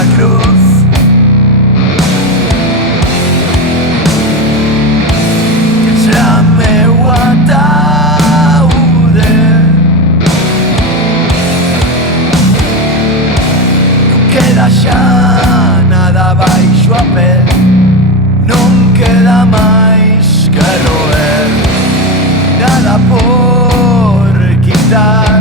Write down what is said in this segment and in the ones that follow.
una cruz. Que llame Guataude. No queda ya nada baixo a pé. Non queda máis que roer. Nada por quitar.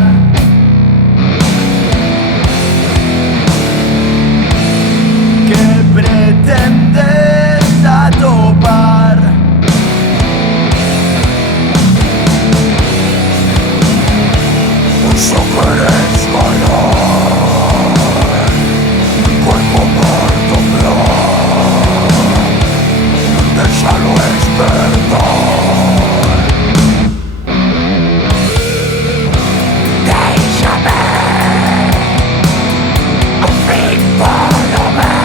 Que pretendes atopar? Só queres bailar, cuerpo muerto mirar, déjalo despertar. Déjame un fin para ver,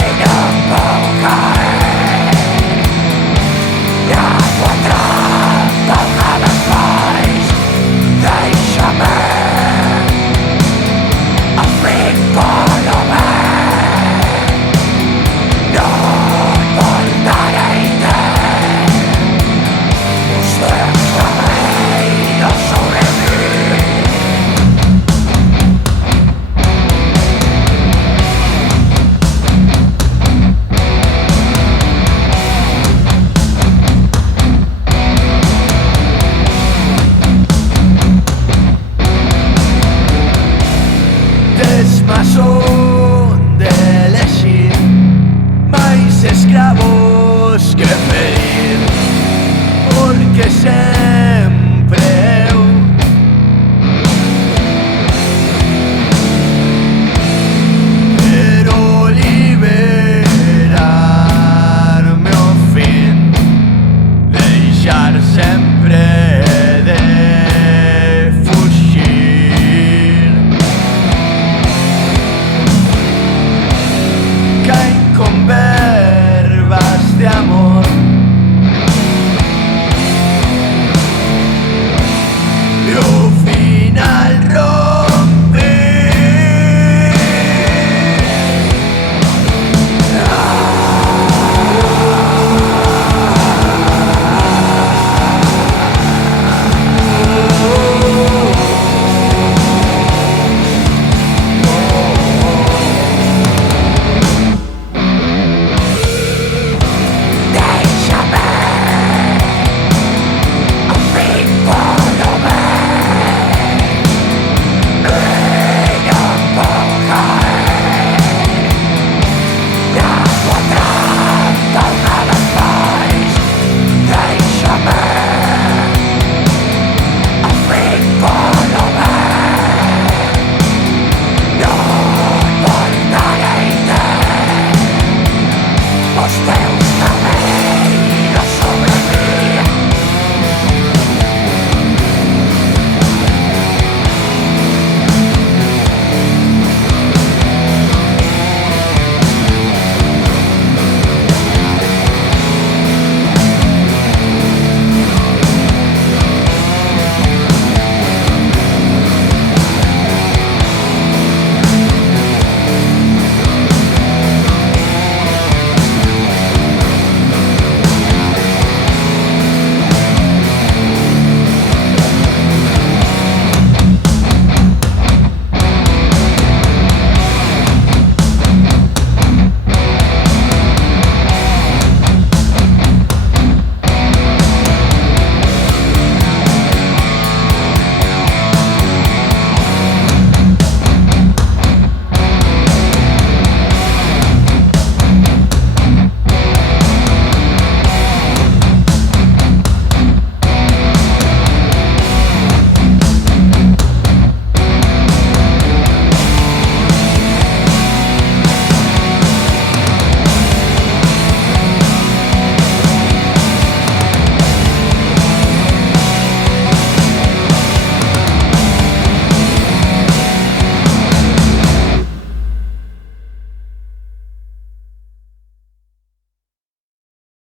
y no puedo caer, ya no atrapa una vez más. Déjame un fin para ver, no volveré de pues déjame y no sobrevivir. Desmayo